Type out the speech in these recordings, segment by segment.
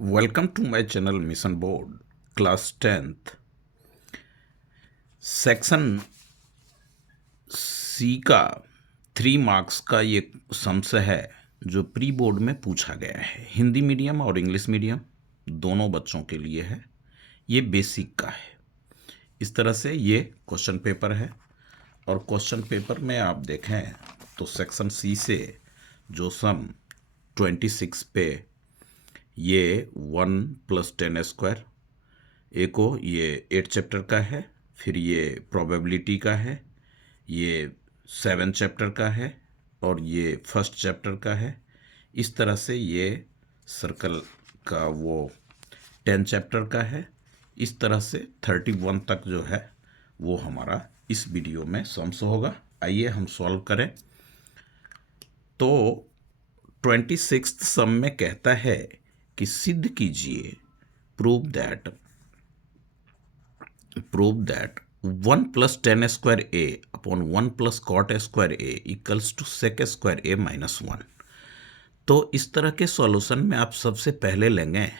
Welcome to my channel mission board class 10th section C का 3 marks का ये sums है जो प्री बोर्ड में पूछा गया है। हिंदी मीडियम और इंग्लिश मीडियम दोनों बच्चों के लिए है। ये बेसिक का है। इस तरह से ये क्वेश्चन पेपर है और क्वेश्चन पेपर में आप देखें तो सेक्शन सी से जो सम 26 पे ये 1+10² एक ये 8 चैप्टर का है, फिर ये प्रोबेबिलिटी का है, ये 7 चैप्टर का है और ये फर्स्ट चैप्टर का है। इस तरह से ये सर्कल का वो 10 चैप्टर का है। इस तरह से 31 तक जो है वो हमारा इस वीडियो में सम्स होगा। आइए हम सॉल्व करें। तो 26 सम में कहता है कि सिद्ध कीजिए prove that 1+10² upon 1+cot² equals to sec² -1। तो इस तरह के सॉल्यूशन में आप सबसे पहले लेंगे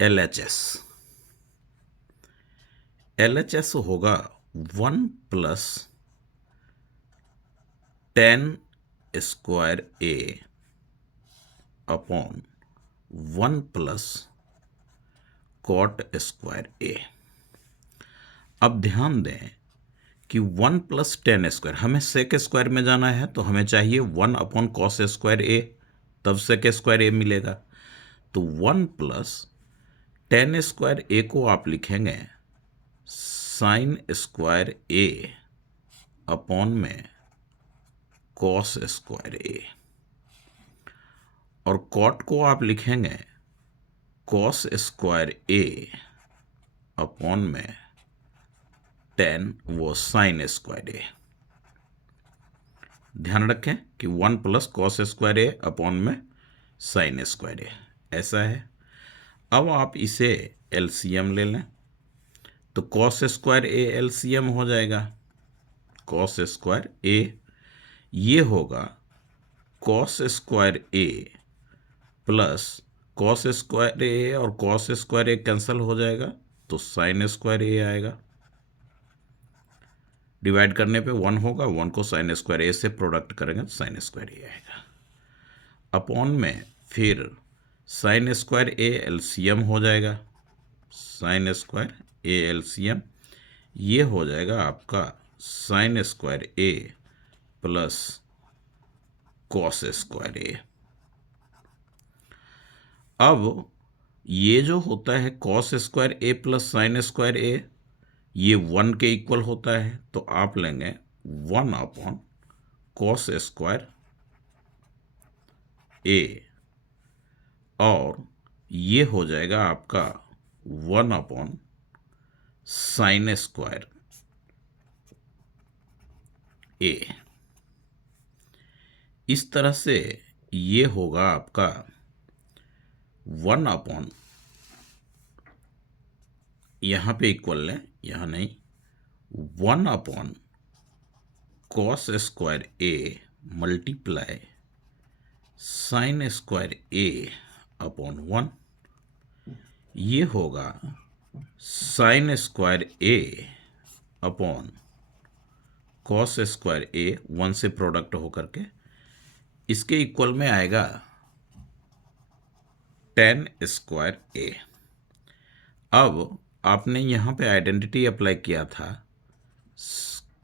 LHS। LHS होगा 1+10² अपॉन 1+cot²। अब ध्यान दें कि 1+10², हमें sec² में जाना है तो हमें चाहिए 1/cos², तब sec² मिलेगा। तो 1+10² को आप लिखेंगे sin² अपॉन में cos² और cot को आप लिखेंगे cos² अपॉन में 10 वो sin²। ध्यान रखें कि 1+cos² अपॉन में sin², ऐसा है। अब आप इसे LCM ले लें तो cos² LCM हो जाएगा। cos² ये होगा cos² प्लस cos² और cos² कैंसिल हो जाएगा तो sin² आएगा। डिवाइड करने पे 1 होगा, 1 को sin² से प्रोडक्ट करेंगे तो sin² आएगा। अपॉन में फिर sin² LCM हो जाएगा। sin² LCM ये हो जाएगा आपका sin² प्लस cos²। अब ये जो होता है cos² प्लस sin² ये 1 के इक्वल होता है तो आप लेंगे 1/cos² और ये हो जाएगा आपका 1/sin²। इस तरह से ये होगा आपका 1/, यहाँ पे इक्वल लें, यहाँ नहीं, 1/cos² मल्टीप्लाई sin² अपॉन 1। ये होगा sin² अपॉन cos² 1 से प्रोडक्ट होकर के इसके इक्वल में आएगा tan²। अब आपने यहाँ पे आइडेंटिटी अप्लाई किया था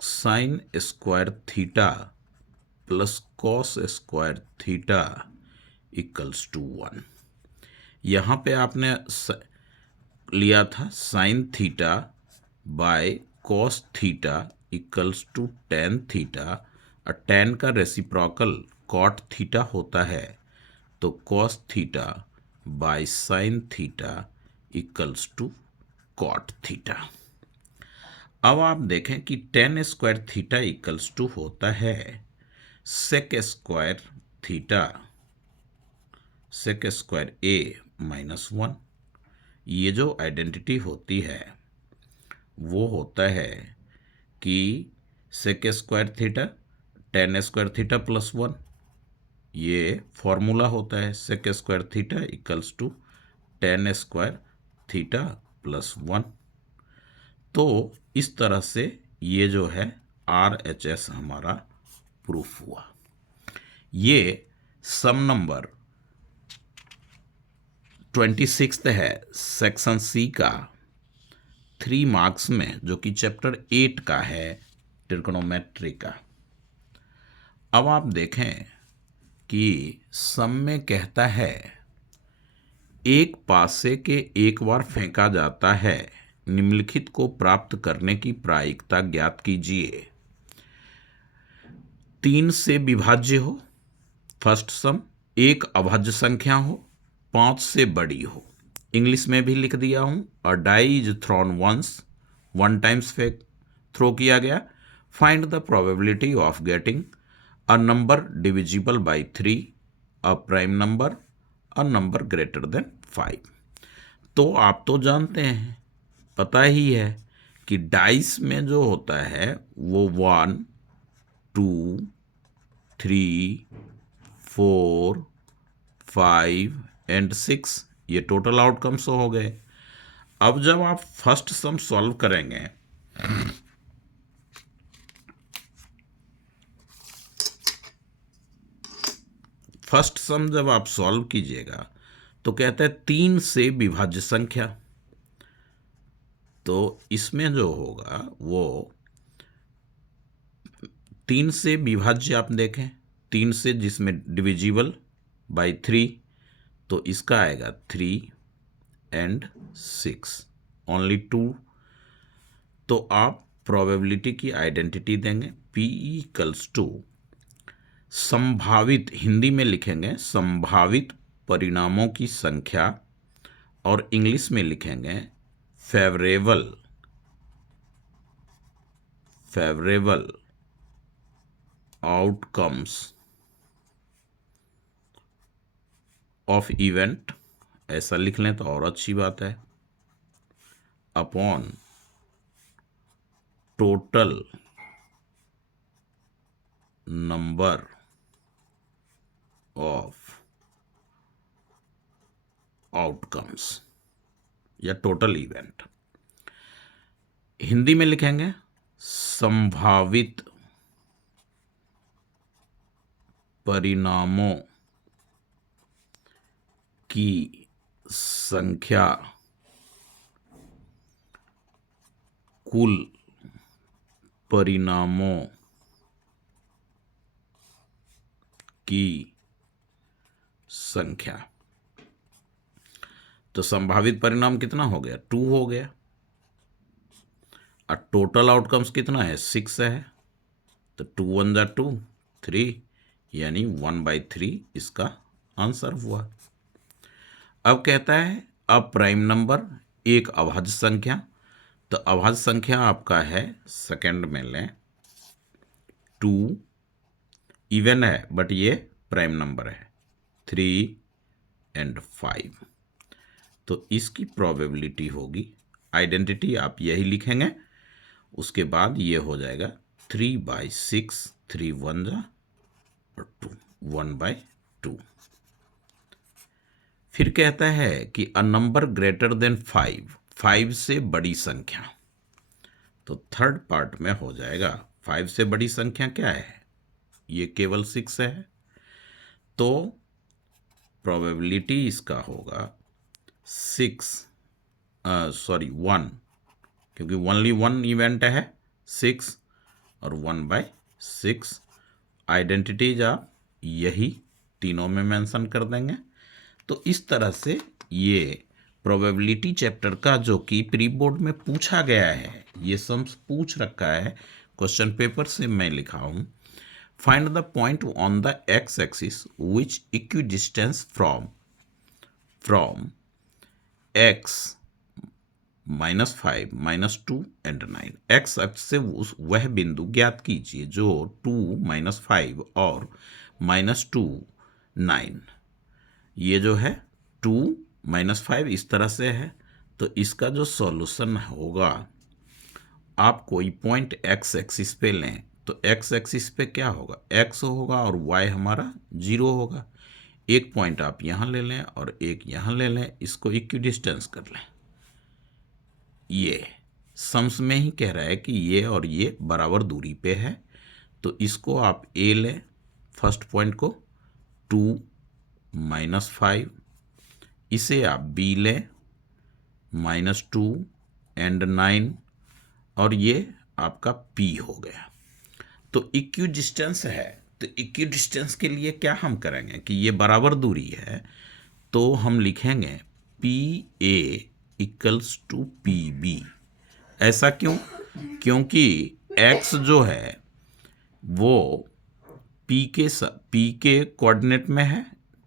sin² theta plus cos² theta equals to 1। यहाँ पे आपने लिया था sin theta by cos theta equals to tan theta और tan का रेसिप्रोकल cot थीटा होता है तो cos theta by sin theta equals to cot theta. अब आप देखें कि tan² थीटा इक्वल्स टू होता है sec² थीटा sec² -1। ये जो आइडेंटिटी होती है वो होता है कि sec² theta tan² theta plus 1, ये फॉर्मूला होता है sec² theta equals to tan square theta plus 1। तो इस तरह से ये जो है RHS हमारा प्रूफ हुआ। ये सम नंबर 26 है सेक्शन सी का 3 मार्क्स में, जो कि चैप्टर 8 का है ट्रिग्नोमेट्री का। अब आप देखें कि सम में कहता है एक पासे के एक बार फेंका जाता है, निम्नलिखित को प्राप्त करने की प्रायिकता ज्ञात कीजिए। 3 से विभाज्य हो, फर्स्ट सम, एक अभाज्य संख्या हो, 5 से बड़ी हो। इंग्लिश में भी लिख दिया हूं। A die is thrown once, 1 times throw किया गया। Find the probability of getting a number divisible by 3, a prime number, a number greater than 5। तो आप तो जानते हैं, पता ही है कि डाइस में जो होता है वो 1, 2, 3, 4, 5 एंड 6, ये टोटल आउटकम्स हो गए। अब जब आप फर्स्ट सम सॉल्व करेंगे, फर्स्ट सम जब आप सॉल्व कीजिएगा तो कहता है 3 से विभाज्य संख्या। तो इसमें जो होगा वो 3 से विभाज्य, आप देखें 3 से जिसमें डिविजिबल बाई 3, तो इसका आएगा 3 एंड 6, ओनली 2। तो आप प्रोबेबिलिटी की आइडेंटिटी देंगे, P इक्वल्स टू संभावित, हिंदी में लिखेंगे संभावित परिणामों की संख्या, और इंग्लिश में लिखेंगे फेवरेबल आउटकम्स ऑफ इवेंट, ऐसा लिख लें तो और अच्छी बात है, upon total number of outcomes या टोटल इवेंट। हिंदी में लिखेंगे संभावित परिणामों की संख्या कुल परिणामों की संख्या। तो संभावित परिणाम कितना हो गया, 2 हो गया, और टोटल आउटकम्स कितना है, 6 है। तो 2 1 जा 2, 3, यानी 1/3 इसका आंसर हुआ। अब कहता है अब प्राइम नंबर, एक अभाज्य संख्या। तो अभाज्य संख्या आपका है, सेकंड में लें 2, इवन है बट ये प्राइम नंबर है, 3 एंड 5। तो इसकी प्रोबेबिलिटी होगी, आइडेंटिटी आप यही लिखेंगे, उसके बाद ये हो जाएगा 3/6, 3 1 जा और 2, 1/2। फिर कहता है कि अ नंबर ग्रेटर देन 5 से बड़ी संख्या। तो थर्ड पार्ट में हो जाएगा 5 से बड़ी संख्या क्या है, ये केवल 6 है। तो प्रोबेबिलिटी इसका होगा 1, क्योंकि ओनली 1 इवेंट है, 6 और 1/6। आइडेंटिटीज आप यही तीनों में मेंशन कर देंगे। तो इस तरह से ये प्रोबेबिलिटी चैप्टर का, जो कि प्री बोर्ड में पूछा गया है, ये सम्स पूछ रखा है, क्वेश्चन पेपर से मैं लिखा हूं। Find the point on the x axis which equidistance from x -5 -2 and 9। X अक्ष से वह बिंदु ज्ञात कीजिए जो 2 -5 और -2 9, ये जो है 2 -5 इस तरह से है। तो इसका जो सॉल्यूशन होगा, आप कोई पॉइंट एक्स एक्सिस पे लें, तो एक्स एक्सिस पे क्या होगा, एक्स होगा और वाई हमारा 0 होगा। एक पॉइंट आप यहाँ ले लें और एक यहाँ ले लें, इसको इक्विडिस्टेंस कर लें। ये सम्स में ही कह रहा है कि ये और ये बराबर दूरी पे है, तो इसको आप ए लें, फर्स्ट पॉइंट को 2 - 5, इसे आप बी लें -2 एंड 9, और ये आपका पी हो गया। तो इक्विडिस्टेंस है, तो इक्विडिस्टेंस के लिए क्या हम करेंगे कि ये बराबर दूरी है, तो हम लिखेंगे P A equals to P B. ऐसा क्यों? क्योंकि x जो है वो p के कोऑर्डिनेट में है,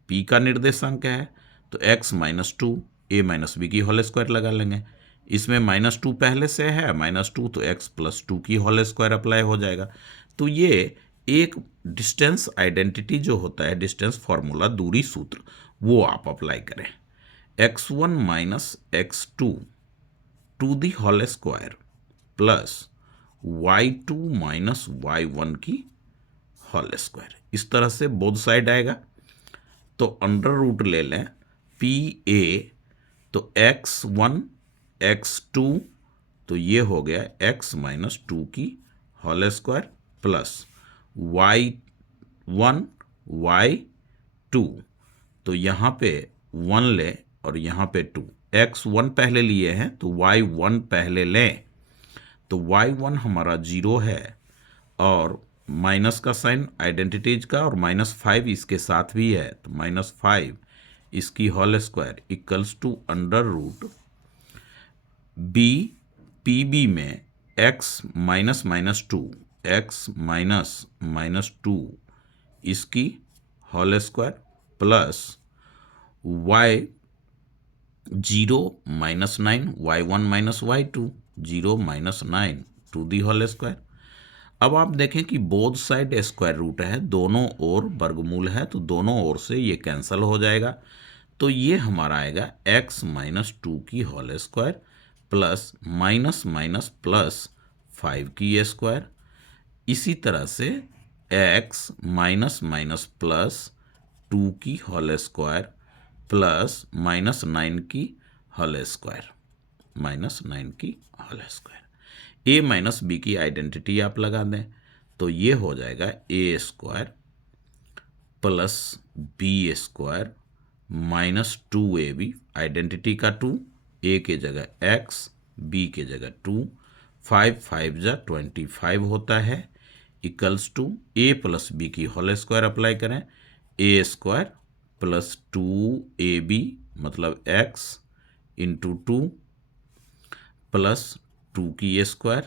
p का निर्देशांक है, तो x -2 a - b की होल स्क्वायर लगा लेंगे। इसमें -2 पहले से है, -2 तो x + 2 की होल स्क्वायर अप्लाई हो जाएगा। तो ये एक डिस्टेंस आइडेंटिटी जो होता है, डिस्टेंस फॉर्मूला, दूरी सूत्र, वो आप अप्लाई करें। x1 - x2 to the whole square plus y2 - y1 की होल स्क्वायर, इस तरह से बोथ साइड आएगा। तो अंडर रूट ले लें पी ए, तो x1 x2, तो ये हो गया x - 2 की whole square plus y1 y2, तो यहाँ पे 1 ले और यहाँ पे 2, x1 पहले लिए हैं तो y1 पहले लें, तो y1 हमारा 0 है और माइनस का साइन आइडेंटिटीज का, और -5 इसके साथ भी है, तो -5 इसकी whole square equals to under root B P B में x -2 x -2 इसकी whole square plus y 0 - 9 y1 - y2 0 - 9 to the whole square. अब आप देखें कि बोथ साइड स्क्वायर रूट है, दोनों ओर वर्गमूल है, तो दोनों ओर से ये कैंसिल हो जाएगा। तो ये हमारा आएगा x - 2 की होल स्क्वायर प्लस प्लस 5 की स्क्वायर। इसी तरह से x प्लस 2 की होल स्क्वायर प्लस -9 की होल स्क्वायर, -9 की होल स्क्वायर। a - b की आइडेंटिटी आप लगा दें, तो ये हो जाएगा a² plus b² -2ab, identity का 2, a के जगह x, b के जगह 2, 5 5 जा 25 होता है, equals to a plus b की होल स्क्वायर अप्लाई करें, a² प्लस 2ab मतलब x इंटू 2 प्लस 2 की स्क्वायर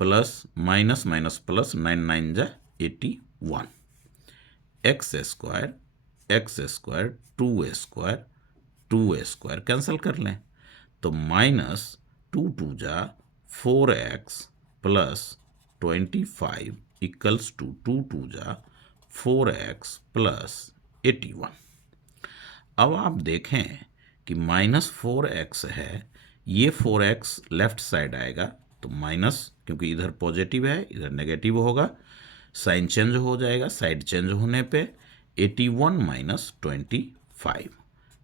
प्लस माइनस प्लस 9 9 जा 81, x² 2 स्क्वायर कैंसिल कर लें, तो -2 2 जा 4x प्लस 25 इक्वल्स टू 2 2 जा 4x प्लस 81। अब आप देखें कि -4x है, ये 4x लेफ्ट साइड आएगा, तो माइनस, क्योंकि इधर पॉजिटिव है इधर नेगेटिव होगा, साइन चेंज हो जाएगा, साइड चेंज होने पे 81 - 25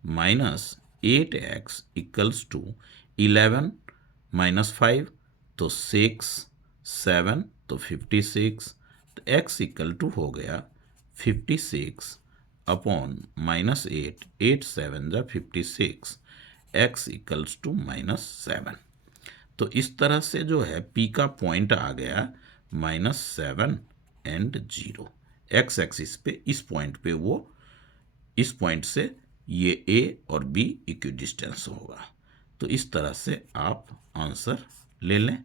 -8x इक्वल्स टू 11 - 5, तो 6 7 तो 56, तो x इक्वल टू हो गया 56 अपॉन -8 8 7 जा 56, x इक्वल्स टू -7। तो इस तरह से जो है p का पॉइंट आ गया -7 एंड 0, x एक्सिस पे इस पॉइंट पे, वो इस पॉइंट से ये a और b इक्विडिस्टेंस होगा। तो इस तरह से आप आंसर ले लें,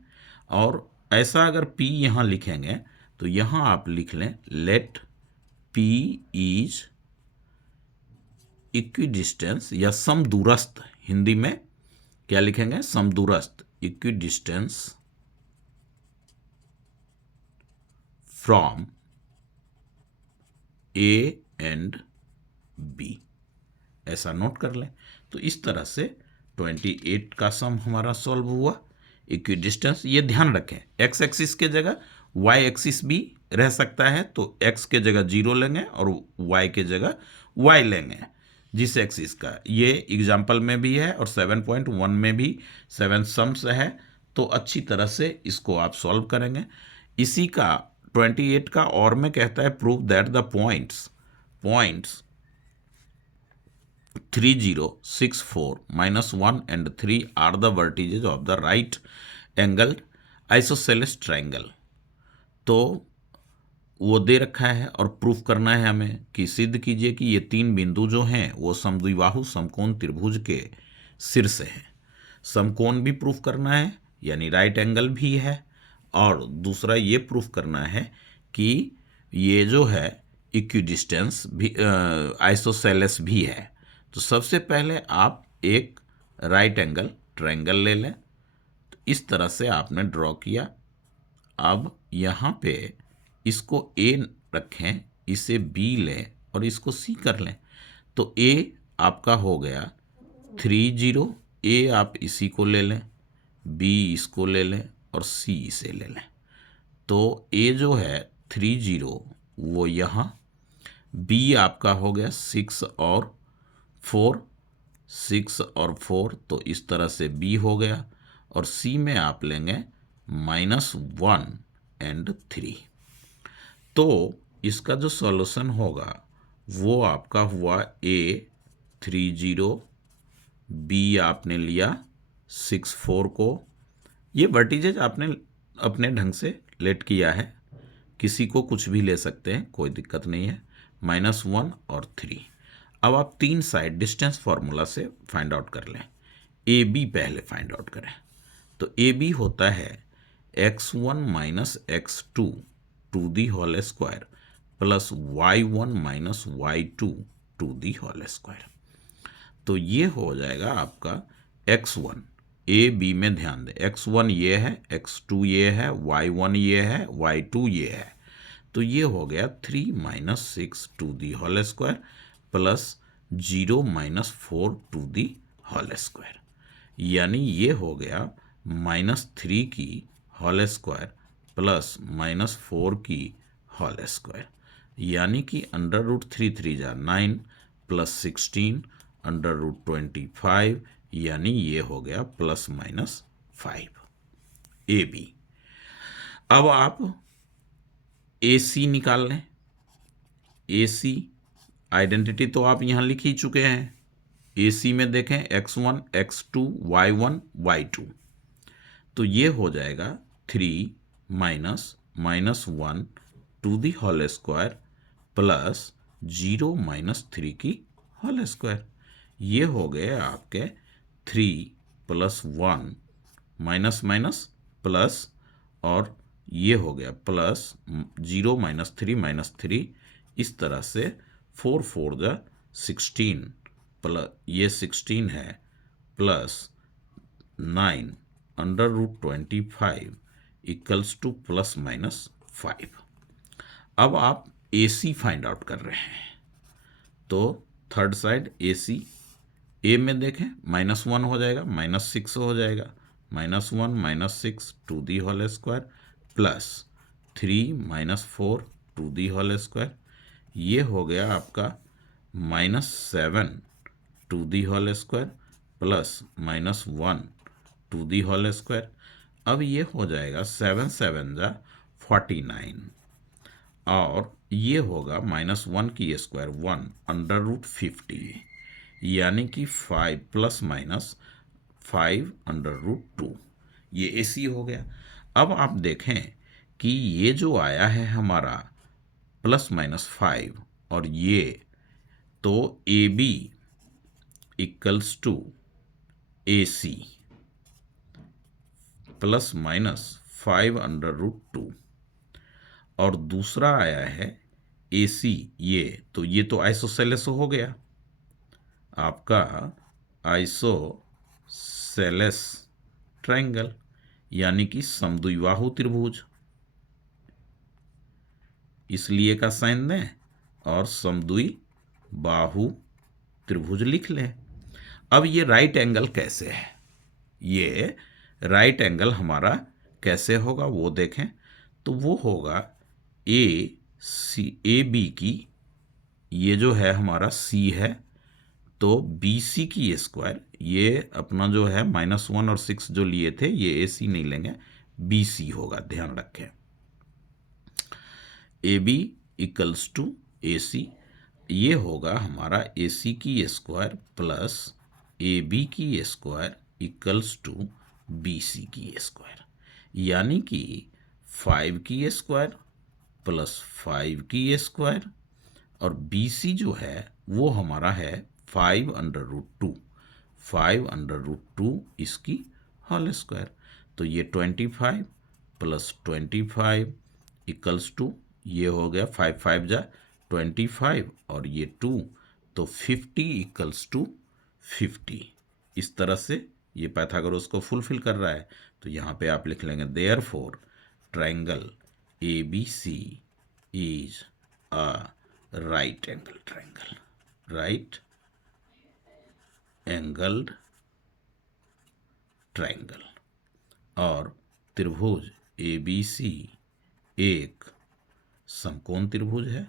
और ऐसा अगर p यहाँ लिखेंगे तो यहाँ आप लिख लें लेट p इज इक्विडिस्टेंस या समदूरस्थ, हिंदी में क्या लिखेंगे, समदूरस्थ, equidistance from a and b, ऐसा नोट कर लें। तो इस तरह से 28 का सम हमारा सॉल्व हुआ। इक्विडिस्टेंस, ये ध्यान रखें x एक्सिस के जगह y एक्सिस भी रह सकता है, तो x के जगह 0 लेंगे और y के जगह y लेंगे जिस एक्सिस का। ये एग्जाम्पल में भी है और 7.1 में भी 7 सम्स है, तो अच्छी तरह से इसको आप सॉल्व करेंगे। इसी का 28 का और में कहता है prove that the points 3 0 6 4 -1 and 3 are the vertices of the right angled isosceles triangle। तो वो दे रखा है और प्रूफ करना है हमें कि सिद्ध कीजिए कि ये 3 बिंदु जो हैं वो समद्विबाहु समकोण त्रिभुज के शीर्ष हैं। समकोण भी प्रूफ करना है यानी राइट एंगल भी है, और दूसरा ये प्रूफ करना है कि ये जो है इक्विडिस्टेंस भी आइसोसेलेस भी है। तो सबसे पहले आप एक राइट एंगल ट्रायंगल ले लें। तो इस तरह से आपने ड्रॉ किया। अब यहाँ पे इसको ए रखें, इसे बी लें और इसको सी कर लें। तो ए आपका हो गया 3 0, ए आप इसी को ले लें, बी इसको ले लें और सी इसे ले लें। तो ए जो है 3 0 वो यहाँ, बी आपका हो गया 6 और 4, तो इस तरह से बी हो गया, और सी में आप लेंगे -1 and 3। तो इसका जो सॉल्यूशन होगा वो आपका हुआ ए 3 0, बी आपने लिया 6 4 को। ये वर्टिजेज आपने अपने ढंग से लेट किया है, किसी को कुछ भी ले सकते हैं, कोई दिक्कत नहीं है। -1 और 3। अब आप 3 साइड डिस्टेंस फार्मूला से फाइंड आउट कर लें। ए बी पहले फाइंड आउट करें। तो ए बी होता है x1 - x2 to the whole square plus y1 - y2 to the whole square. तो ये हो जाएगा आपका x1। ए बी में ध्यान दें, x1 ये है, x2 ये है, y1 ये है, y2 ये है। तो ये हो गया 3 - 6 to the whole square plus 0 - 4 to the whole square, यानी ये हो गया -3 की होल स्क्वायर प्लस -4 की होल स्क्वायर, यानी कि √3 3 जा 9 प्लस 16 √25, यानी ये हो गया ±5 ए बी। अब आप ए सी निकाल लें। ए सी आइडेंटिटी तो आप यहाँ लिख ही चुके हैं। ए सी में देखें x1 x2 y1 y2, तो ये हो जाएगा 3 -1 to the whole square plus 0 - 3 की होल स्क्वायर। ये हो गए आपके 3 + 1 माइनस प्लस, और ये हो गया प्लस 0 - 3 -3, इस तरह से 4 4 जा 16 प्लस ये 16 है प्लस 9 √25 इक्वल्स टू ±5। अब आप ए सी फाइंड आउट कर रहे हैं। तो थर्ड साइड ए सी, ए में देखें -1 हो जाएगा, -6 हो जाएगा, -1 - 6 to the whole square plus 3 - 4 to the whole square, ये हो गया आपका -7 to the whole square plus -1 to the whole square. अब ये हो जाएगा 7 7 जा 49, और ये होगा -1 की स्क्वायर 1 √50, यानी कि 5 ± 5 √2, ये ए सी हो गया। अब आप देखें कि ये जो आया है हमारा ±5, और ये तो A B equals to A सी ±5 √2, और दूसरा आया है ए सी, ये तो आइसोसेलेस हो गया आपका, आइसोसेलेस ट्रायंगल, यानी कि समद्विबाहु त्रिभुज, इसलिए का साइन दें और समद्विबाहु त्रिभुज लिख लें। अब ये राइट एंगल कैसे है, ये राइट एंगल हमारा कैसे होगा वो देखें। तो वो होगा ए बी की ये जो है हमारा सी है, तो बी सी की स्क्वायर, ये अपना जो है -1 और 6 जो लिए थे ये ए सी नहीं लेंगे, बी सी होगा, ध्यान रखें। A B equals to A C, ये होगा हमारा ए सी की स्क्वायर प्लस ए बी की square equals to B C की स्क्वायर, यानी कि 5 की स्क्वायर प्लस 5 की स्क्वायर, और बी सी जो है वो हमारा है 5√2, 5√2 इसकी होल स्क्वायर। तो ये 25 प्लस 25 इक्वल्स टू, ये हो गया 5 5 जा 25 और ये 2, तो 50 इक्वल्स टू 50। इस तरह से ये पाइथागोरस को फुलफिल कर रहा है। तो यहाँ पे आप लिख लेंगे therefore triangle A B C is a right angle triangle, right angled triangle. और त्रिभुज ए बी सी एक समकोण त्रिभुज है,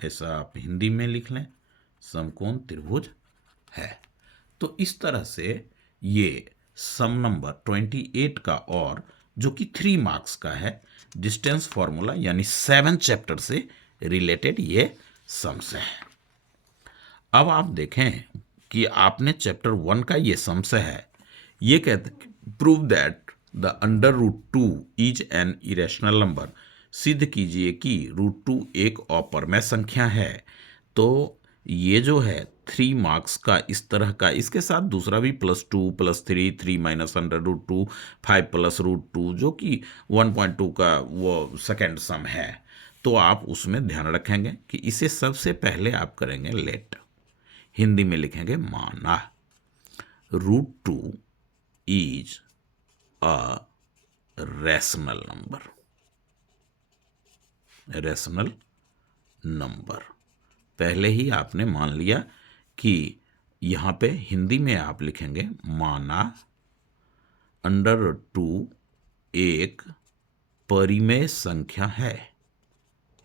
ऐसा आप हिंदी में लिख लें, समकोण त्रिभुज है। तो इस तरह से ये सम नंबर 28 का, और जो कि 3 मार्क्स का है, डिस्टेंस फॉर्मूला यानी 7 चैप्टर से रिलेटेड ये सम्स है। अब आप देखें कि आपने चैप्टर 1 का ये सम्स है, ये कहते prove that the √2 is an irrational number, सिद्ध कीजिए कि √2 एक अपरमेय संख्या है। तो ये जो है 3 मार्क्स का इस तरह का, इसके साथ दूसरा भी +2 +3 3 माइनस √2 5 प्लस √2 जो कि 1.2 का वो सेकेंड सम है। तो आप उसमें ध्यान रखेंगे कि इसे सबसे पहले आप करेंगे लेट, हिंदी में लिखेंगे माना, √2 is a rational number, rational number. पहले ही आपने मान लिया कि यहाँ पे हिंदी में आप लिखेंगे माना √2 एक परिमेय संख्या है।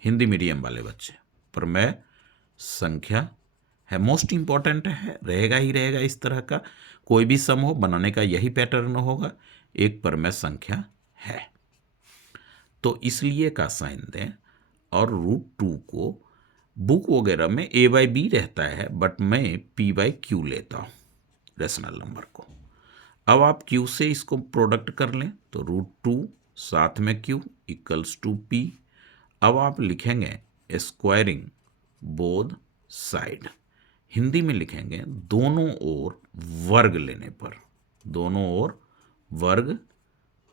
हिंदी मीडियम वाले बच्चे, परिमेय संख्या है, मोस्ट इंपॉर्टेंट है, रहेगा ही रहेगा। इस तरह का कोई भी सम हो, बनाने का यही पैटर्न होगा, एक परिमेय संख्या है। तो इसलिए का साइन दें, और √2 को बुक वगैरह में a/b रहता है, बट मैं p/q लेता हूँ रेशनल नंबर को। अब आप q से इसको प्रोडक्ट कर लें, तो √2 साथ में q इक्वल्स टू p। अब आप लिखेंगे स्क्वायरिंग बोथ साइड, हिंदी में लिखेंगे दोनों ओर वर्ग लेने पर, दोनों ओर वर्ग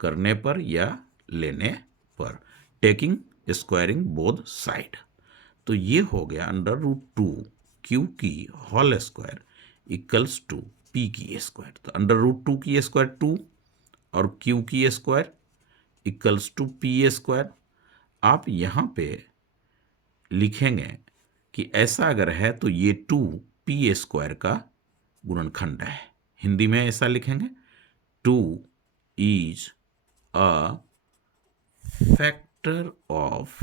करने पर या लेने पर, टेकिंग स्क्वायरिंग बोथ साइड। तो ये हो गया √2 q की whole square equals to p की स्क्वायर। तो √2 की स्क्वायर 2 और q की square equals to p square. आप यहाँ पे लिखेंगे कि ऐसा अगर है तो ये 2p स्क्वायर का गुणनखंड है, हिंदी में ऐसा लिखेंगे 2 is a factor of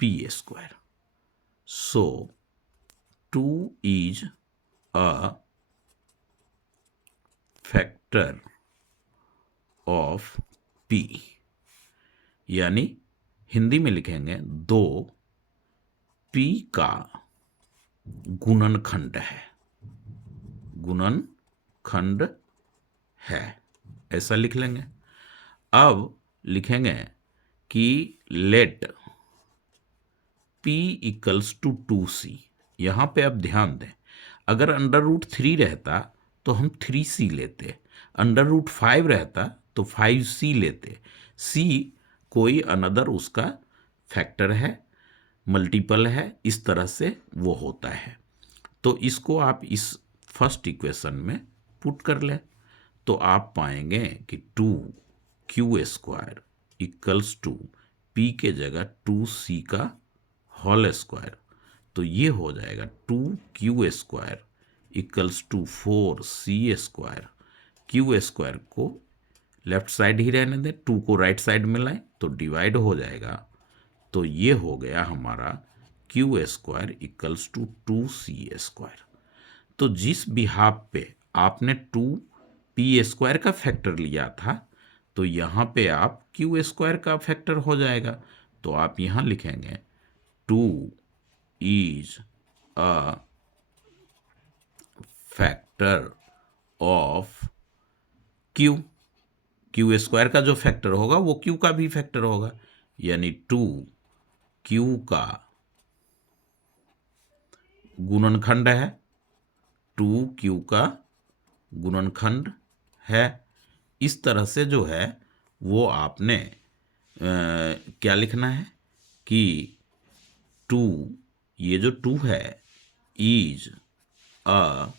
p square, so 2 is a factor of p, यानी हिंदी में लिखेंगे 2 p का गुणनखंड है, गुणनखंड है, ऐसा लिख लेंगे। अब लिखेंगे कि late p equals to 2c। यहाँ पे अब ध्यान दें, अगर √3 रहता तो हम 3c लेते, √5 रहता तो 5c लेते। c कोई अनदर उसका फैक्टर है, मल्टीपल है, इस तरह से वो होता है। तो इसको आप इस फर्स्ट इक्वेशन में पुट कर लें, तो आप पाएंगे कि 2q square equals to p के जगह 2c का होल स्क्वायर। तो ये हो जाएगा 2q square equals to 4c square. q square को लेफ्ट साइड ही रहने दें, 2 को राइट साइड में लाएं तो डिवाइड हो जाएगा। तो ये हो गया हमारा Q square equals to 2c²। तो जिस बिहाफ पे आपने 2p² का फैक्टर लिया था, तो यहाँ पे आप q² का फैक्टर हो जाएगा। तो आप यहाँ लिखेंगे 2 इज अ फैक्टर ऑफ क्यू² का जो फैक्टर होगा वो क्यू का भी फैक्टर होगा, यानी 2q का गुणनखंड है, 2q का गुणनखंड है। इस तरह से जो है वो आपने क्या लिखना है कि 2, ये जो 2 है, is a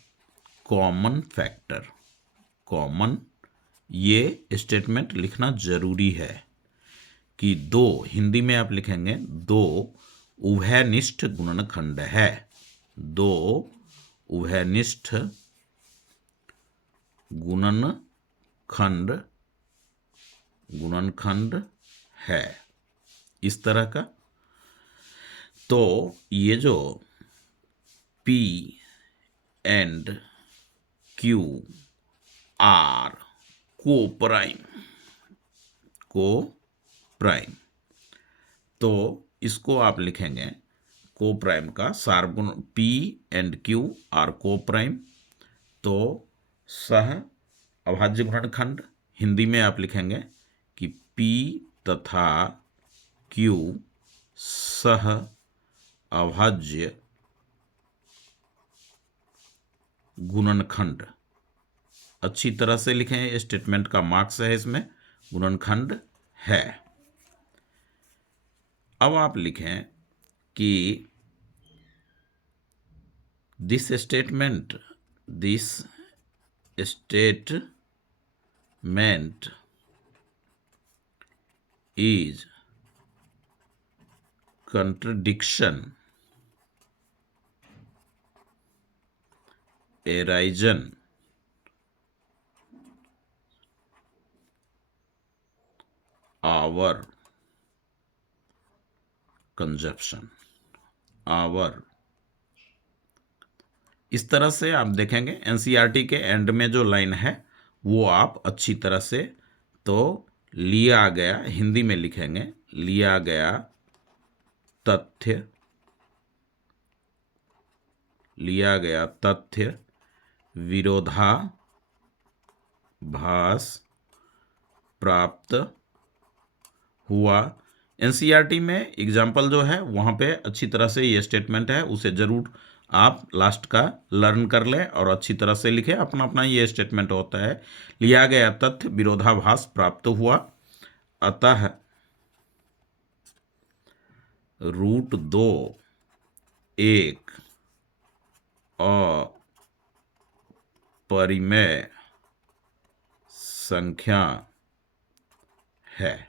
common factor. Common, ये स्टेटमेंट लिखना जरूरी है कि 2, हिंदी में आप लिखेंगे 2 उभयनिष्ठ गुणनखंड है। 2 उभयनिष्ठ गुणनखंड है, इस तरह का। तो ये जो P एंड Q आर को प्राइम, तो इसको आप लिखेंगे को प्राइम का सार्वगुण P एंड Q आर को प्राइम, तो सह अभाज्य गुणनखंड हिंदी में आप लिखेंगे कि P तथा Q सह अभाज्य गुणनखंड। अच्छी तरह से लिखें, स्टेटमेंट का मार्क्स है इसमें, गुणनखंड है। अब आप लिखें कि this statement is contradiction arisen our consumption। इस तरह से आप देखेंगे एनसीईआरटी के एंड में जो लाइन है वो आप अच्छी तरह से, तो लिया गया, हिंदी में लिखेंगे लिया गया तथ्य विरोधाभास प्राप्त हुआ। एनसीईआरटी में एग्जाम्पल जो है वहाँ पे अच्छी तरह से ये स्टेटमेंट है, उसे जरूर आप लास्ट का लर्न कर लें और अच्छी तरह से लिखें। अपना अपना ये स्टेटमेंट होता है, लिया गया तथ्य विरोधाभास प्राप्त हुआ, अतः √2 एक अपरिमेय संख्या है,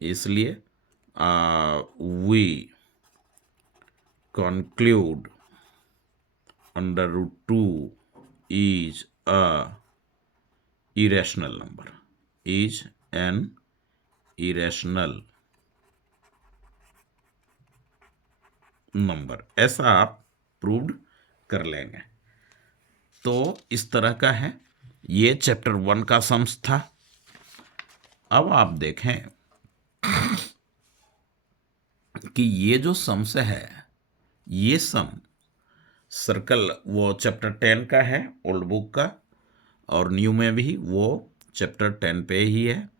इसलिए we conclude √2 is a irrational number, is an irrational number, ऐसा आप प्रूव्ड कर लेंगे। तो इस तरह का है, ये चैप्टर 1 का सम्स था। अब आप देखें कि ये जो सम्स है, ये सम सर्कल वो चैप्टर 10 का है ओल्ड बुक का, और न्यू में भी वो चैप्टर 10 पे ही है।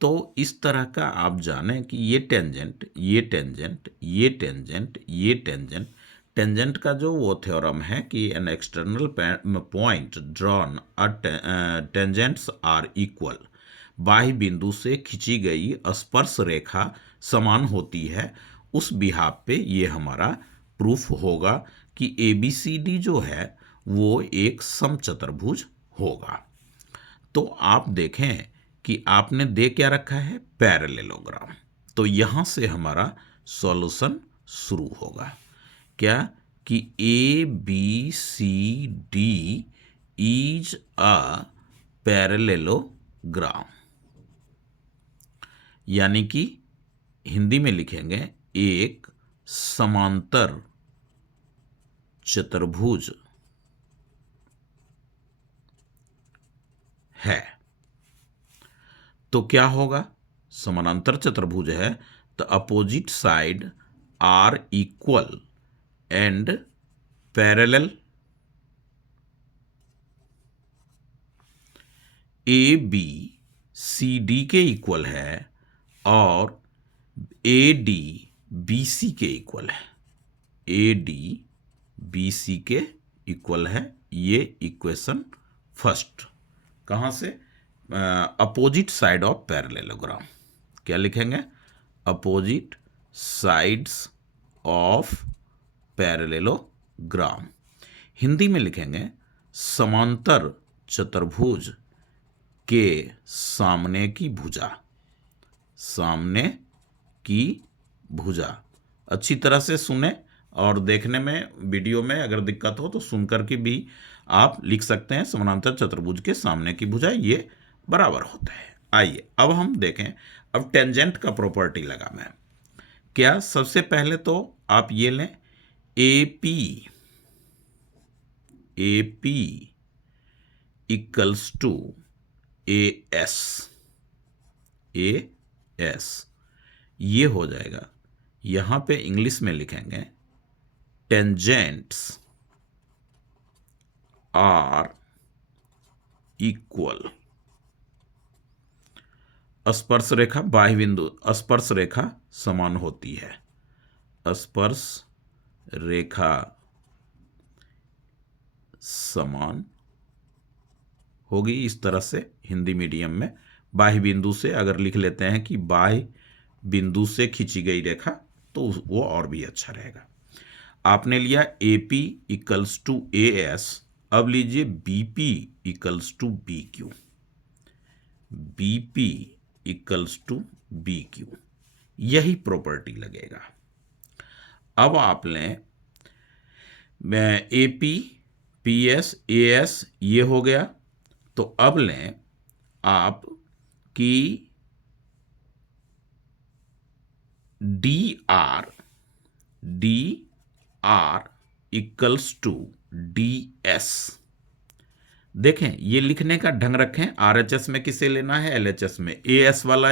तो इस तरह का आप जानें कि ये टेंजेंट, ये टेंजेंट, ये टेंजेंट, ये टेंजेंट, टेंजेंट का जो वो थ्योरम है कि an external point drawn tangents are equal, बाह्य बिंदु से खींची गई स्पर्श रेखा समान होती है, उस बिहाफ पे ये हमारा प्रूफ होगा कि ABCD जो है वो एक समचतुर्भुज होगा। तो आप देखें कि आपने दे क्या रखा है, पैरेललोग्राम। तो यहाँ से हमारा सॉल्यूशन शुरू होगा, क्या कि ABCD इज अ पैरेललोग्राम, यानी कि हिंदी में लिखेंगे एक समांतर चतुर्भुज है। तो क्या होगा? समानांतर चतुर्भुज है तो opposite side are equal and parallel. A B C D के इक्वल है और ए डी बी सी के इक्वल है। ए डी बी सी के इक्वल है। ये इक्वेशन फर्स्ट। कहाँ से? Opposite side of parallelogram. क्या लिखेंगे? Opposite sides of parallelogram. Hindi में लिखेंगे समांतर चतुर्भुज के सामने की भुजा। सामने की भुजा। अच्छी तरह से सुने और देखने में वीडियो में अगर दिक्कत हो तो सुनकर के भी आप लिख सकते हैं समानांतर चतुर्भुज के सामने की भुजा ये बराबर होता है। आइए अब हम देखें। अब टेंजेंट का प्रॉपर्टी लगा मैं। क्या? सबसे पहले तो आप ये लें A P equals to A S. ये हो जाएगा। यहां पे इंग्लिश में लिखेंगे टेंजेंट्स आर इक्वल। स्पर्श रेखा बाह्य बिंदु स्पर्श रेखा समान होती है। स्पर्श रेखा समान होगी। इस तरह से हिंदी मीडियम में बाह्य बिंदु से अगर लिख लेते हैं कि बाह्य बिंदु से खींची गई रेखा तो वो और भी अच्छा रहेगा। आपने लिया A P equals to A S. अब लीजिए B P equals to B Q. B P equals to B Q. यही प्रॉपर्टी लगेगा। अब आप लें A P P S A S ये हो गया। तो अब लें आप कि D R equals to D S. देखें ये लिखने का ढंग रखें। आरएचएस में किसे लेना है? एलएचएस में। एएस वाला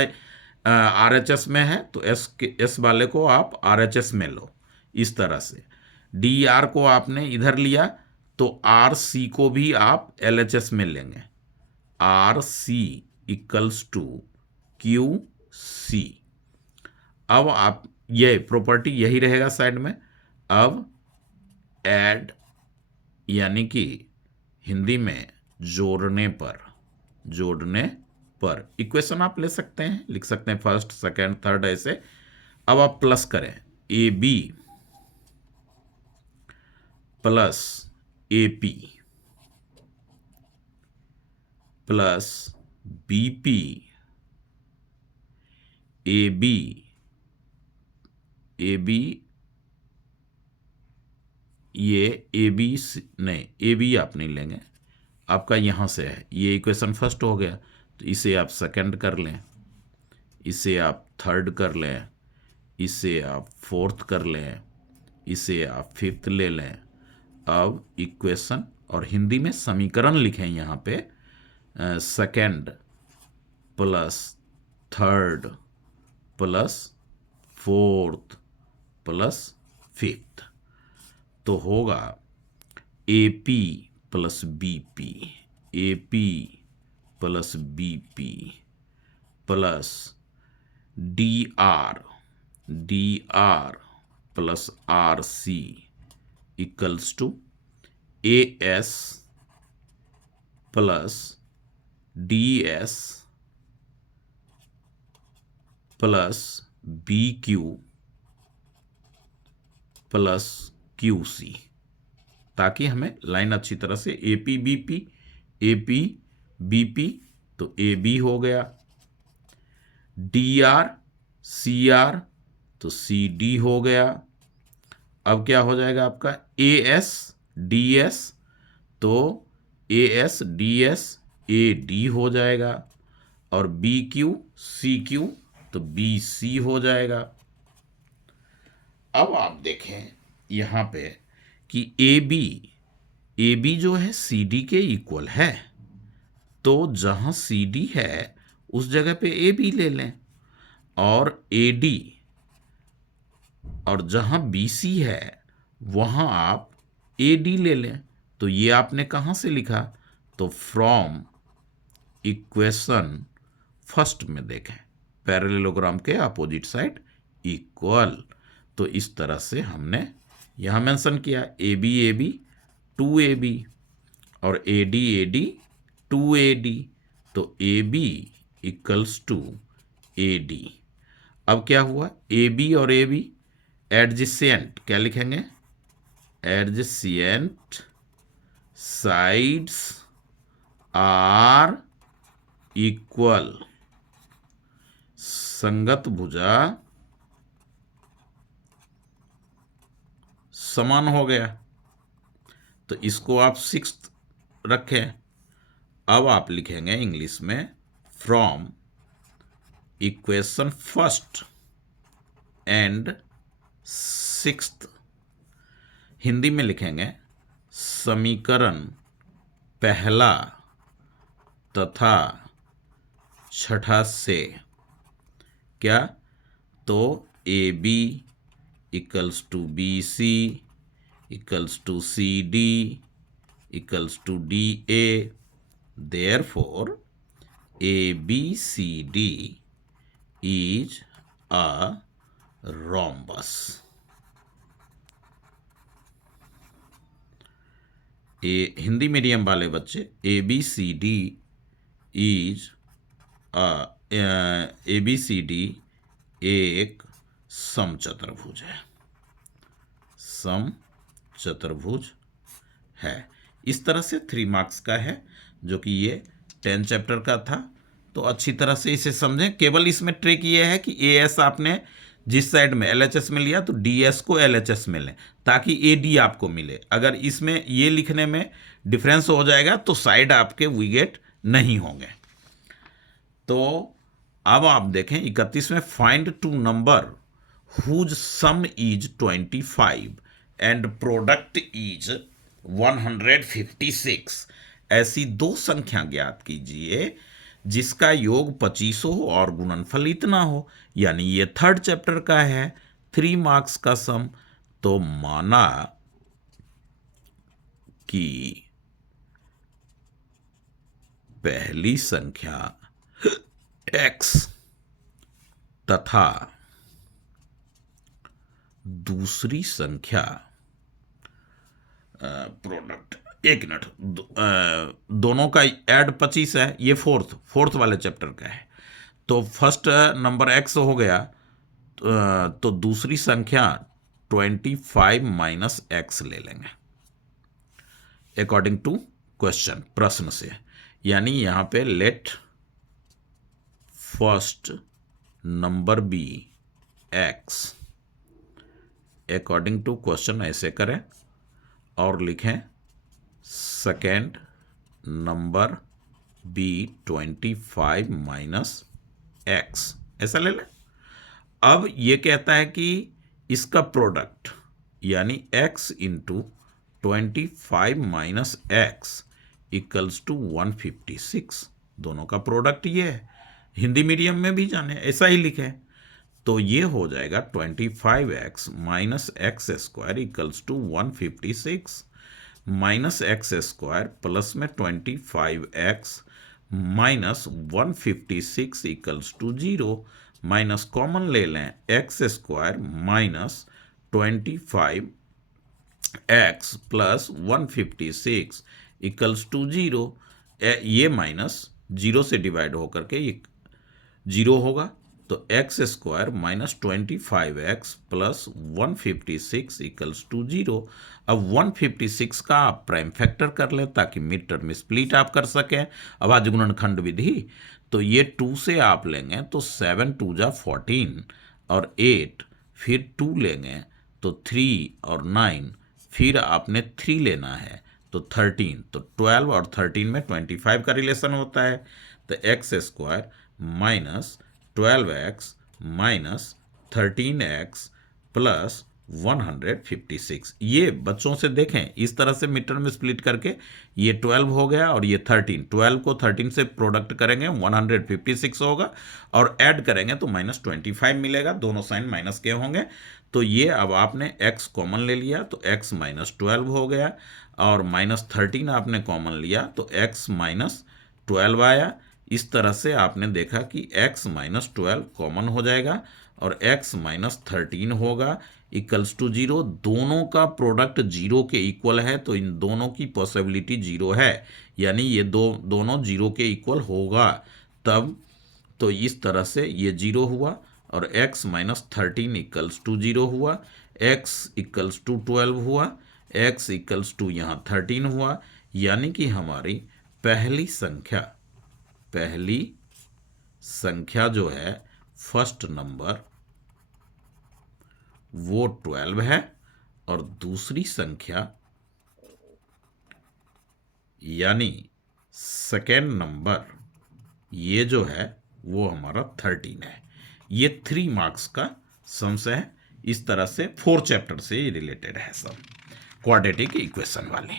आरएचएस में है तो एस वाले को आप आरएचएस में लो। इस तरह से डी आर को आपने इधर लिया तो आर सी को भी आप एलएचएस में लेंगे। R C equals to Q C. अब आप ये प्रॉपर्टी यही रहेगा साइड में। अब ऐड यानी कि हिंदी में जोड़ने पर इक्वेशन आप ले सकते हैं, लिख सकते हैं फर्स्ट सेकंड थर्ड ऐसे। अब आप प्लस करें A B plus A P plus B P A B ये ए बी नहीं, ए बी आप नहीं लेंगे, आपका यहाँ से है। ये इक्वेशन फर्स्ट हो गया तो इसे आप सेकंड कर लें, इसे आप थर्ड कर लें, इसे आप फोर्थ कर लें, इसे आप फिफ्थ ले लें। अब इक्वेशन और हिंदी में समीकरण लिखें यहाँ पे second plus third plus fourth plus fifth. तो होगा A P plus B P, A P plus B P plus D R plus R C equals to A S plus D S plus B Q plus Q C. ताकि हमें line अच्छी तरह से A P B P तो A B हो गया, D R C R तो C D हो गया। अब क्या हो जाएगा आपका ए एस डी एस तो A S D S A D हो जाएगा और बी क्यू सी क्यू तो बी सी हो जाएगा। अब आप देखें यहाँ पे कि ए बी जो है सी डी के इक्वल है, तो जहाँ सी डी है उस जगह पे ए बी ले लें, और ए डी, और जहाँ बी सी है वहाँ आप ए डी ले लें। तो ये आपने कहाँ से लिखा? तो फ्रॉम इक्वेशन फर्स्ट में देखें, पैरेललोग्राम के अपोजिट साइड इक्वल। तो इस तरह से हमने यहाँ मेंशन किया ए बी 2ab और ए डी 2ad, तो A B equals to A D. अब क्या हुआ, ए बी और ए बी एडजेसेंट, क्या लिखेंगे? एडजेसेंट साइड्स आर इक्वल, संगत भुजा समान हो गया। तो इसको आप 6th रखें। अब आप लिखेंगे इंग्लिश में from equation first and 6th, Hindi में लिखेंगे समीकरण पहला तथा छठा से। क्या? तो A B equals to B C equals to C D equals to D A, therefore A B C D is a rhombus। Hindi medium वाले बच्चे, A B C D is A B C D एक समचतुर्भुज है, समचतुर्भुज है। इस तरह से 3 marks का है, जो कि ये 10 चैप्टर का था। तो अच्छी तरह से इसे समझें। केवल इसमें ट्रिक ये है कि ए एस आपने जिस साइड में LHS में लिया तो DS को LHS में लें, ताकि AD आपको मिले। अगर इसमें ये लिखने में डिफरेंस हो जाएगा तो साइड आपके विगेट नहीं होंगे। तो अब आप देखें 31 में, find 2 number whose sum is 25 and product is 156। ऐसी 2 संख्या ज्ञात कीजिए जिसका योग 25 हो और गुणनफल इतना हो। यानी ये 3rd चैप्टर का है, 3 मार्क्स का सम। तो माना कि पहली संख्या x तथा दूसरी संख्या प्रोडक्ट, एक मिनट, दोनों का ऐड 25 है। ये फोर्थ वाले चैप्टर का है। तो फर्स्ट नंबर x हो गया, तो दूसरी संख्या 25 माइनस x ले लेंगे अकॉर्डिंग टू क्वेश्चन, प्रश्न से। यानी यहां पे let first number be x according to question, ऐसे करें और लिखें second number be 25 minus x, ऐसा ले लें। अब ये कहता है कि इसका प्रोडक्ट यानी x into 25 minus x equals to 156, दोनों का प्रोडक्ट ये है। हिंदी मीडियम में भी जाने ऐसा ही लिखे, तो ये हो जाएगा 25x minus x square equals to 156 minus x square plus में 25x minus 156 equals to 0, minus common ले लें, x square minus 25x plus 156 equals to 0। ये माइनस 0 से डिवाइड होकर के ये 0 होगा। तो x square minus 25x plus 156 equals to 0। अब 156 का आप प्राइम फैक्टर कर लें ताकि मिड टर्म स्प्लिट आप कर सकें अभाज्य गुणनखंड विधि। तो ये 2 से आप लेंगे तो 7 2 जा 14 और 8, फिर 2 लेंगे तो 3 और 9, फिर आपने 3 लेना है तो 13, तो 12 और 13 में 25 का रिलेशन होता है। तो x square minus 12x minus 13x plus 156। ये बच्चों से देखें, इस तरह से मिड टर्म में स्प्लिट करके ये 12 हो गया और ये 13, 12 को 13 से प्रोडक्ट करेंगे 156 होगा और ऐड करेंगे तो -25 मिलेगा, दोनों साइन माइनस के होंगे। तो ये अब आपने x कॉमन ले लिया तो x -12 हो गया और -13 आपने कॉमन लिया तो x -12 आया। इस तरह से आपने देखा कि x -12 कॉमन हो जाएगा और x -13 होगा इक्वल्स टू 0। दोनों का प्रोडक्ट 0 के इक्वल है तो इन दोनों की पॉसिबिलिटी 0 है, यानी ये दोनों 0 के इक्वल होगा तब। तो इस तरह से ये 0 हुआ और x -13 इक्वल्स टू 0 हुआ, x इक्वल्स टू 12 हुआ, x इक्वल्स टू यहाँ 13 हुआ, यानी कि हमारी पहली संख्या जो है फर्स्ट नंबर वो 12 है और दूसरी संख्या यानी सेकेंड नंबर ये जो है वो हमारा 13 है। ये 3 मार्क्स का सम्स है। इस तरह से 4 चैप्टर से ये रिलेटेड है सब, क्वाड्रेटिक इक्वेशन वाले।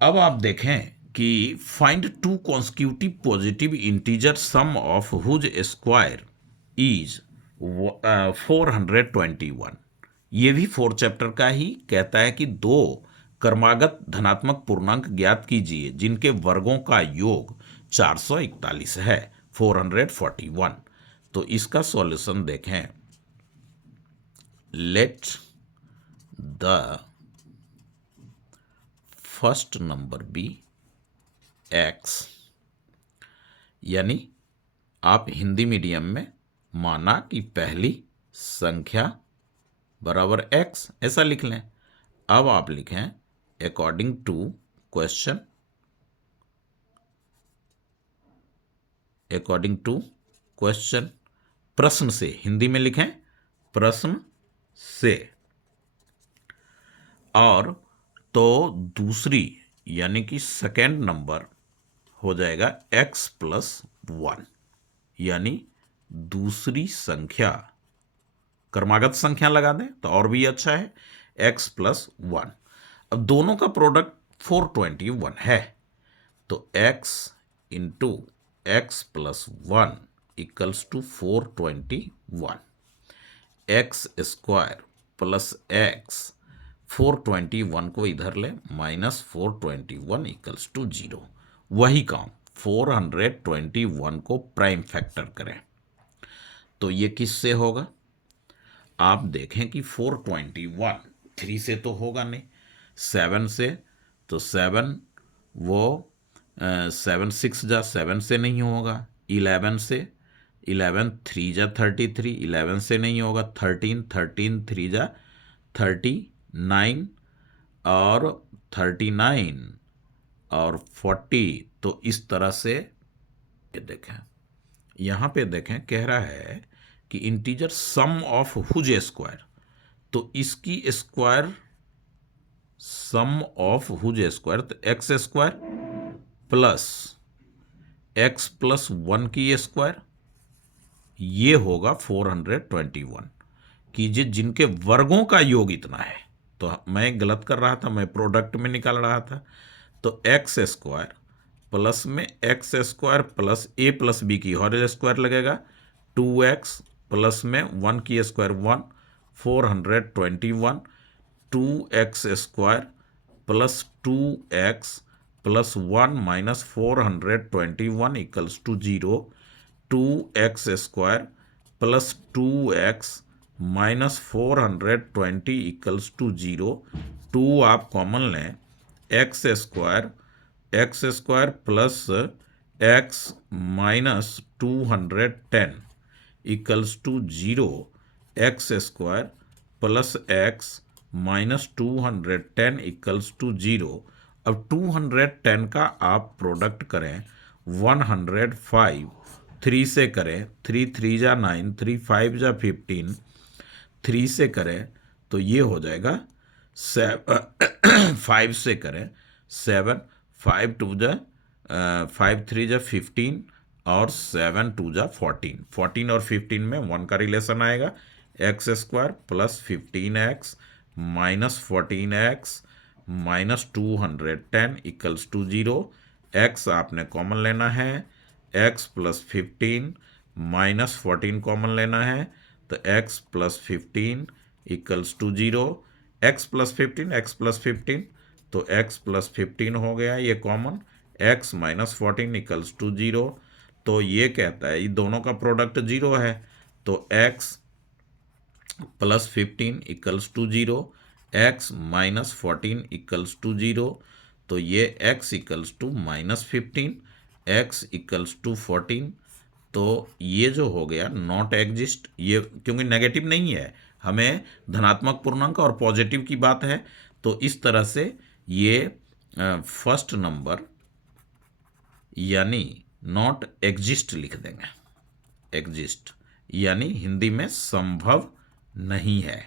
अब आप देखें कि find 2 consecutive positive integer sum of whose square is 421। ये भी 4 चैप्टर का ही कहता है कि 2 क्रमागत धनात्मक पूर्णांक ज्ञात कीजिए जिनके वर्गों का योग 441 है, 441। तो इसका सॉल्यूशन देखें। Let the first number be x, यानी आप हिंदी मीडियम में माना कि पहली संख्या बराबर x, ऐसा लिख लें। अब आप लिखें अकॉर्डिंग टू क्वेश्चन, प्रश्न से, हिंदी में लिखें प्रश्न से। और तो दूसरी यानी कि सेकेंड नंबर हो जाएगा x+1, यानी दूसरी संख्या, क्रमागत संख्या लगा दें तो और भी अच्छा है, x+1। अब दोनों का प्रोडक्ट 421 है तो x into x+1 equals to 421, x square plus x, 421 को इधर ले -421 इक्वल्स टू 0। वही काम 421 को प्राइम फैक्टर करें तो ये किससे होगा। आप देखें कि 421 3 से तो होगा नहीं, 7 से, तो 7 वो 7 6 जा 7 से नहीं होगा, 11 से, 11 3 जा 33, 11 से नहीं होगा, 13 13 3 जा 39 और 39 और 40। तो इस तरह से ये देखें, यहाँ पे देखें कह रहा है कि integer sum of whose square, तो इसकी square sum of whose square तो एक्स स्क्वायर प्लस x+1 की स्क्वायर, ये होगा 421 कीजिए जिनके वर्गों का योग इतना है। तो मैं गलत कर रहा था, मैं प्रोडक्ट में निकाल रहा था। तो एक्स स्क्वायर प्लस में x square plus a plus B की होल स्क्वायर लगेगा, 2x प्लस में 1 की square 1, 421, 2x square plus 2x plus 1 minus 421 equals to 0, 2x square plus 2x minus 420 equals to 0। 2 आप कॉमन लें, x square plus x minus 210 equals to 0, x square plus x minus 210 equals to 0। अब 210 का आप product करें 105, 3 से करें, 3 3 जा 9, 3 5 जा 15, 3 से करें तो ये हो जाएगा 5 से करें 7, 5 2 जा 5 3 जा 15 और 7 2 जा 14, 14 और 15 में 1 का रिलेशन आएगा, x square plus 15x minus 14x minus 210 equals to 0। x आपने कॉमन लेना है, x प्लस 15 माइनस 14 कॉमन लेना है, तो x plus 15 equals to 0। x plus 15 तो x प्लस 15 हो गया ये common, x minus 14 equals to 0। तो ये कहता है ये दोनों का प्रोडक्ट 0 है, तो x plus 15 equals to 0, x minus 14 equals to 0। तो ये x equals to minus 15, x equals to 14। तो ये जो हो गया नॉट एग्जिस्ट, ये क्योंकि नेगेटिव नहीं है, हमें धनात्मक पूर्णांक और पॉजिटिव की बात है, तो इस तरह से ये फर्स्ट नंबर यानी नॉट एग्जिस्ट लिख देंगे। एग्जिस्ट यानी हिंदी में संभव नहीं है,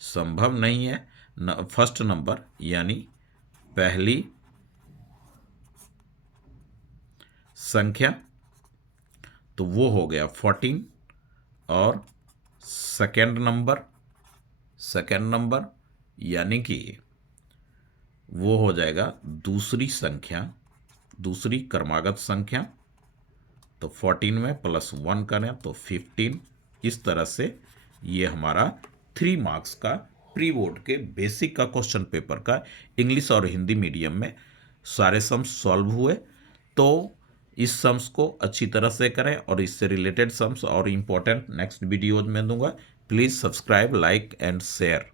संभव नहीं है। फर्स्ट नंबर यानी पहली संख्या, तो वो हो गया 14, और सेकेंड नंबर यानी कि वो हो जाएगा दूसरी संख्या, दूसरी क्रमागत संख्या, तो 14 में प्लस 1 करें तो 15। इस तरह से ये हमारा 3 मार्क्स का प्री बोर्ड के बेसिक का क्वेश्चन पेपर का इंग्लिश और हिंदी मीडियम में सारे सम्स सॉल्व हुए। तो इस सम्स को अच्छी तरह से करें, और इससे रिलेटेड सम्स और इम्पोर्टेंट नेक्स्ट वीडियोज में दूंगा। Please subscribe, like and share.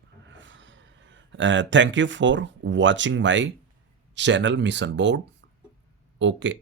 Thank you for watching my channel Mission Board. Okay.